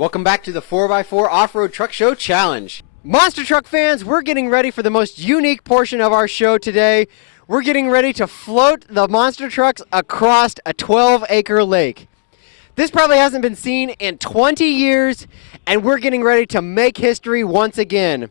Welcome back to the 4x4 Off-Road Truck Show Challenge. Monster Truck fans, we're getting ready for the most unique portion of our show today. We're getting ready to float the monster trucks across a 12-acre lake. This probably hasn't been seen in 20 years, and we're getting ready to make history once again.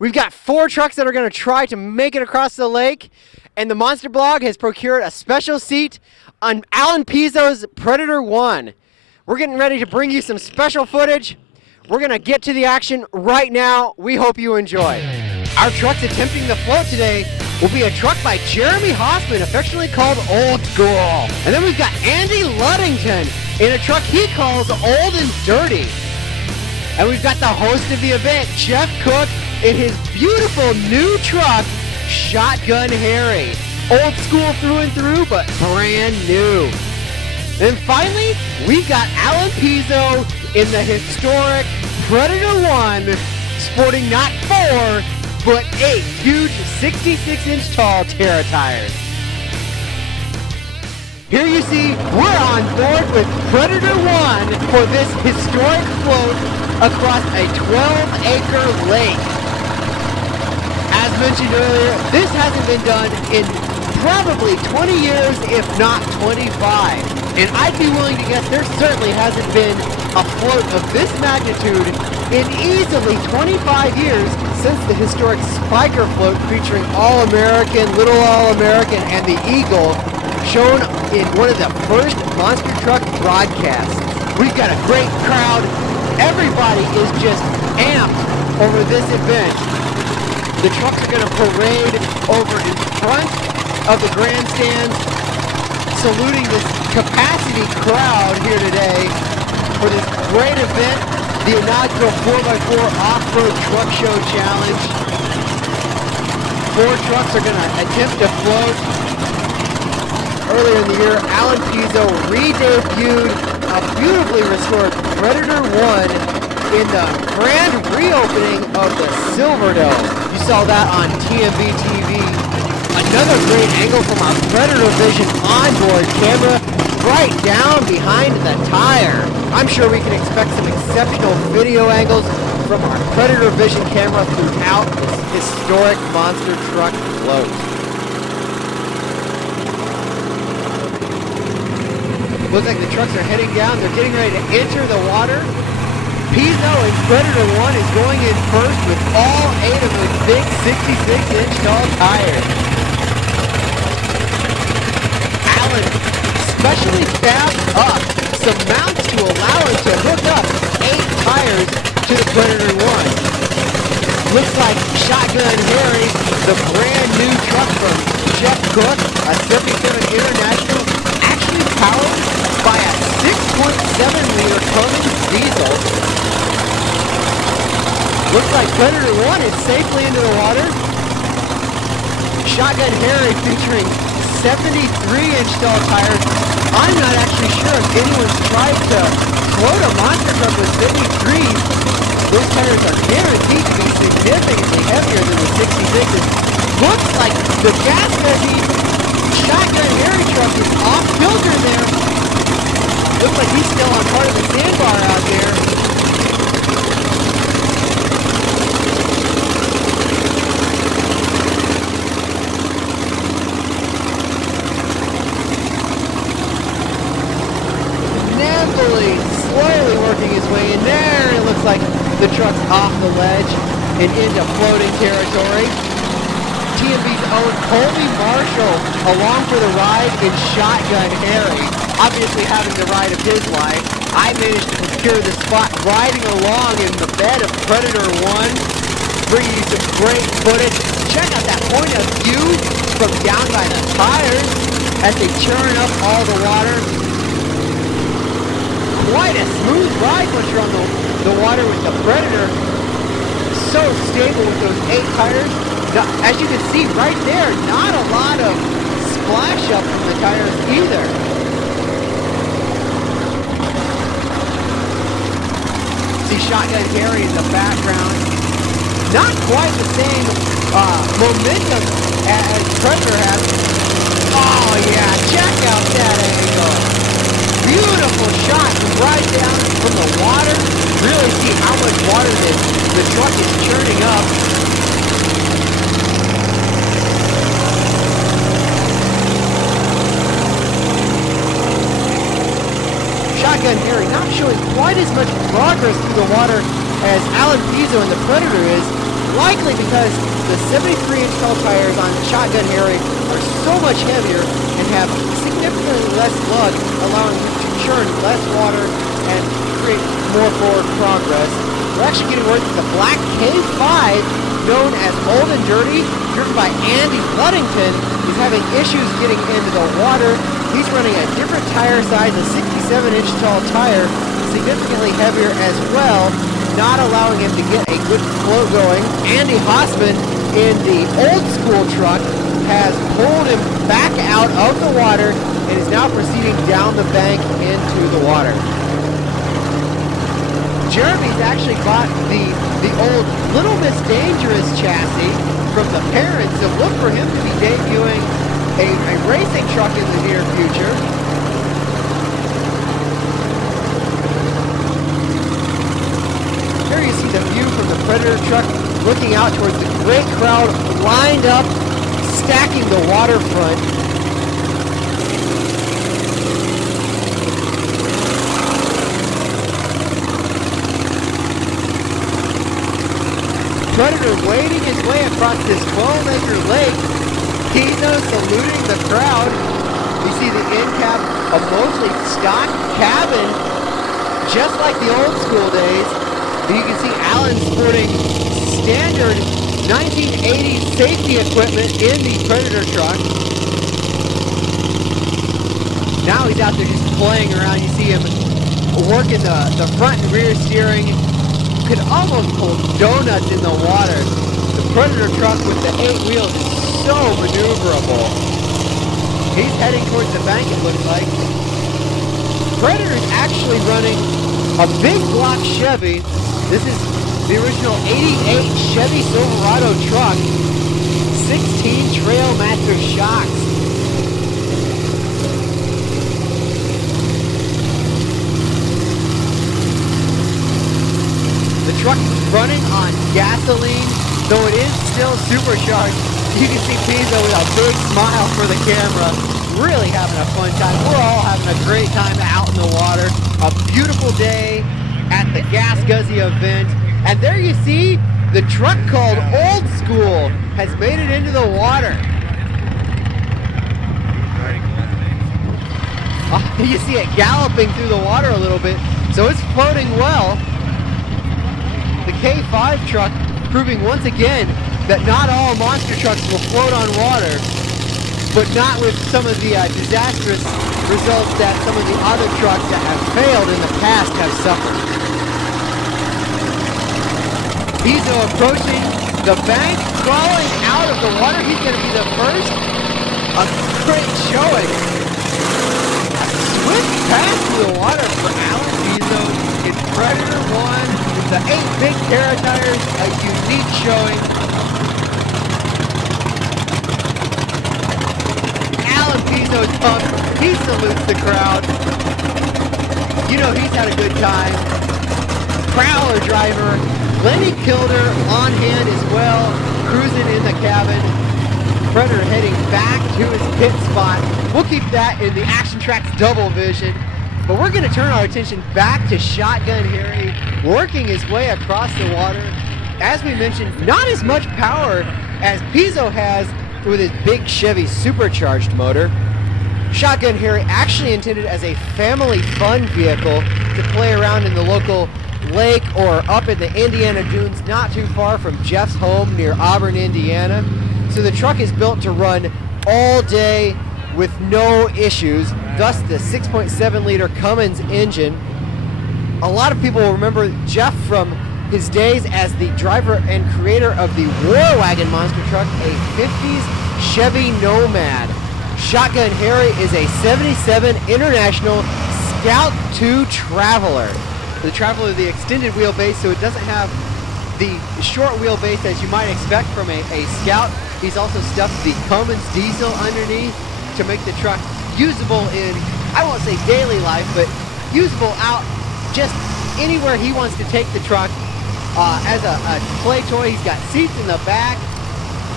We've got 4 trucks that are going to try to make it across the lake, and the Monster Blog has procured a special seat on Alan Pizzo's Predator 1. We're getting ready to bring you some special footage. We're going to get to the action right now. We hope you enjoy. Our trucks attempting the float today will be a truck by Jeremy Hoffman, affectionately called Old School. And then we've got Andy Luddington in a truck he calls Old and Dirty. And we've got the host of the event, Jeff Cook, in his beautiful new truck, Shotgun Harry. Old school through and through, but brand new. And finally, we've got Alan Pizzo in the historic Predator 1, sporting not 4, but 8 huge 66-inch tall Terra tires. Here you see, we're on board with Predator 1 for this historic float across a 12-acre lake. As mentioned earlier, this hasn't been done in probably 20 years, if not 25. And I'd be willing to guess there certainly hasn't been a float of this magnitude in easily 25 years since the historic Spiker float featuring All-American, Little All-American, and the Eagle shown in one of the first monster truck broadcasts. We've got a great crowd. Everybody is just amped over this event. The trucks are going to parade over in front of the grandstands, saluting this capacity crowd here today for this great event, the inaugural 4x4 Off-Road Truck Show Challenge. 4 trucks are going to attempt to float. Earlier in the year, Alan Pizzo re-debuted a beautifully restored Predator 1 in the grand reopening of the Silverdome. You saw that on TMV TV. Another great angle from our Predator Vision onboard camera right down behind the tire. I'm sure we can expect some exceptional video angles from our Predator Vision camera throughout this historic monster truck float. Looks like the trucks are heading down. They're getting ready to enter the water. Pizzo in Predator 1 is going in first with all 8 of his big 66-inch tall tires. Alan specially tabbed up some mounts to allow him to hook up 8 tires to the Predator 1. Looks like Shotgun Harry, the brand new truck from Jeff Cook, a 77 International, actually powered by a 6.7-liter Cummins diesel. Looks like Predator 1 is safely into the water. Shotgun Harry featuring 73-inch tall tires. I'm not actually sure if anyone's tried to float a monster truck with 73s. Those tires are guaranteed to be significantly heavier than the 66s. Looks like the gas heavy Shotgun Harry truck is off kilter there. Looks like he's still on part of the sandbar out there. Slowly working his way in there. It looks like the truck's off the ledge and into floating territory. TMV's own Colby Marshall along for the ride in Shotgun Harry, obviously having the ride of his life. I managed to secure the spot riding along in the bed of Predator 1, bringing you some great footage. Check out that point of view from down by the tires as they churn up all the water. Quite a smooth ride once you're on the water with the Predator. So stable with those 8 tires. Now, as you can see right there, not a lot of splash up from the tires either. See Shotgun Harry in the background. Not quite the same momentum as Predator has. Oh yeah, check out that angle. Beautiful shot right down from the water. much progress through the water as Alan Pizzo and the Predator is, likely because the 73-inch tall tires on Shotgun Harry are so much heavier and have significantly less lug, allowing him to churn less water and create more forward progress. We're actually getting word that the black K5, known as Old and Dirty, driven by Andy Luddington, is having issues getting into the water. He's running a different tire size, a 67-inch tall tire, significantly heavier as well, not allowing him to get a good flow going. Andy Hossman in the old school truck has pulled him back out of the water and is now proceeding down the bank into the water. Jeremy's actually bought the old Little Miss Dangerous chassis from the parents, so look for him to be debuting a racing truck in the near future. Here you see the view from the Predator truck looking out towards the great crowd lined up, stacking the waterfront. Predator wading his way across this 12-acre lake. Pizzo saluting the crowd. You see the end cap, a mostly stock cabin, just like the old school days. You can see Alan sporting standard 1980s safety equipment in the Predator truck. Now he's out there just playing around. You see him working the front and rear steering. Could almost pull donuts in the water. The Predator truck with the 8 wheels is so maneuverable. He's heading towards the bank, it looks like. Predator's actually running a big block Chevy. This is the original 88 Chevy Silverado truck. 16 Trailmaster shocks. The truck is running on gasoline, though it is still supercharged. You can see Pizzo with a big smile for the camera, really having a fun time. We're all having a great time out in the water. A beautiful day at the Gas Guzzy event. And there you see the truck called Old School has made it into the water. You see it galloping through the water a little bit, so it's floating well. The K5 truck proving once again that not all monster trucks will float on water, but not with some of the disastrous results that some of the other trucks that have failed in the past have suffered. Pizzo approaching the bank, crawling out of the water. He's going to be the first. A great showing. A swift pass through the water for Alan Pizzo in Predator 1. The 8 big Terra tires, a unique showing. Alan Pizzo's pumped. He salutes the crowd. You know he's had a good time. Prowler driver, Lenny Kilder on hand as well, cruising in the cabin. Predator heading back to his pit spot. We'll keep that in the ActionTracks double vision. But we're going to turn our attention back to Shotgun Harry, working his way across the water. As we mentioned, not as much power as Pizzo has with his big Chevy supercharged motor. Shotgun Harry actually intended as a family fun vehicle to play around in the local lake or up in the Indiana dunes not too far from Jeff's home near Auburn, Indiana. So the truck is built to run all day with no issues, thus the 6.7 liter Cummins engine. A lot of people will remember Jeff from his days as the driver and creator of the War Wagon monster truck, a 50s Chevy Nomad. Shotgun Harry is a 77 International Scout 2 Traveler. The Traveler, the extended wheelbase, so it doesn't have the short wheelbase as you might expect from a Scout. He's also stuffed the Cummins diesel underneath to make the truck usable in, I won't say daily life, but usable out just anywhere he wants to take the truck. As a play toy, he's got seats in the back.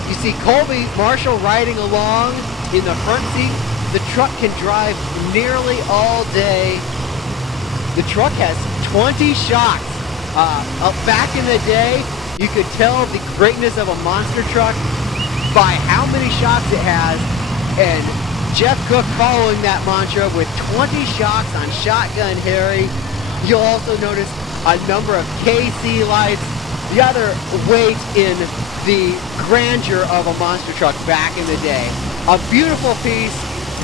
You see Colby Marshall riding along in the front seat. The truck can drive nearly all day. The truck has 20 shocks. Back in the day, you could tell the greatness of a monster truck by how many shocks it has, and Jeff Cook following that mantra with 20 shocks on Shotgun Harry. You'll also notice a number of KC lights, the other weight in the grandeur of a monster truck back in the day. A beautiful piece,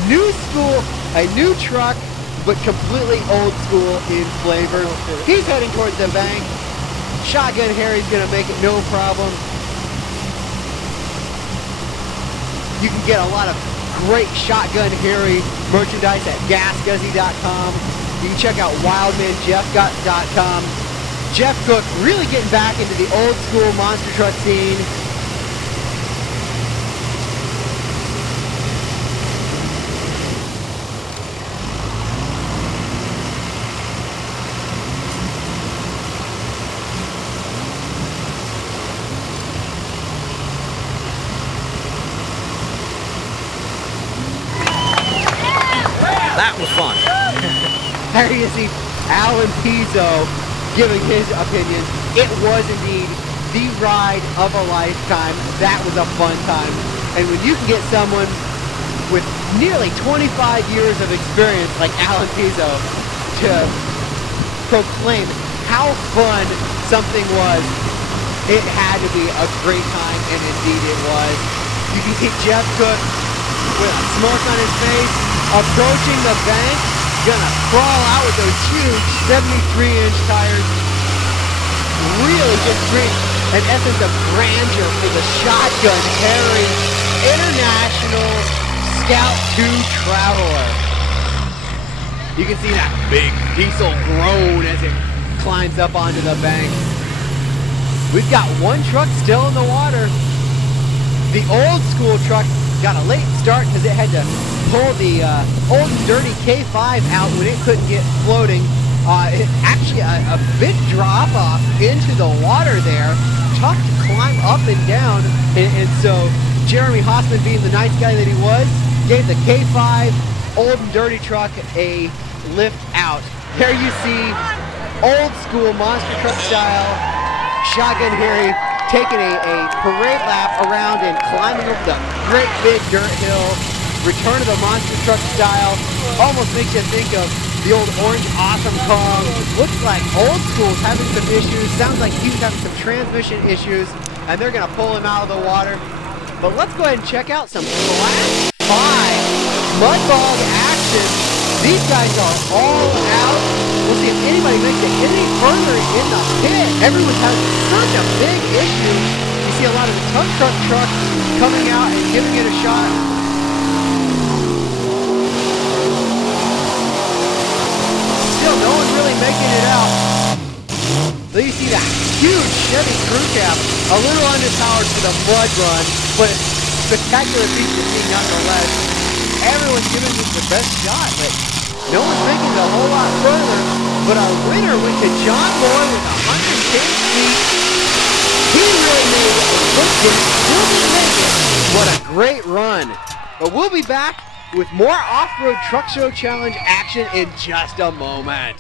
new school, a new truck, but completely old school in flavor. He's heading towards the bank. Shotgun Harry's gonna make it no problem. You can get a lot of great Shotgun Harry merchandise at gasguzzy.com. You can check out wildmanjeff.com. Jeff Cook really getting back into the old school monster truck scene. That was fun. There you see Alan Pizzo giving his opinion. It was indeed the ride of a lifetime. That was a fun time. And when you can get someone with nearly 25 years of experience like Alan Pizzo to proclaim how fun something was, it had to be a great time, and indeed it was. You can see Jeff Cook with a smirk on his face, approaching the bank, gonna crawl out with those huge 73-inch tires. Really just bring an essence of grandeur for the Shotgun Harry International Scout 2 Traveler. You can see that big diesel groan as it climbs up onto the bank. We've got one truck still in the water. The old school truck got a late start because it had to pull the old and dirty K5 out when it couldn't get floating. Actually a big drop off into the water there. Tough to climb up and down. And so Jeremy Hossman, being the nice guy that he was, gave the K5 old and dirty truck a lift out. There you see old school monster truck style Shotgun Harry taking a parade lap around and climbing over the great big dirt hill. Return of the monster truck style. Almost makes you think of the old orange awesome Kong. Looks like old school's having some issues. Sounds like he's having some transmission issues, and they're gonna pull him out of the water. But let's go ahead and check out some Class 5 Mudbog action. These guys are all out. We'll see if anybody makes it any further in the pit. Everyone's having such a big issue. You see a lot of the tough truck trucks coming out and giving it a shot. Still, no one really making it out. So you see that huge Chevy crew cab, a little underpowered for the flood run, but spectacular piece to see nonetheless. Everyone's giving this their best shot, but no one's making it a whole lot further. But our winner went to John Boy with 110 feet. He really made a good dent, still didn't make it. What a great run. But we'll be back with more Off-Road Truck Show Challenge action in just a moment.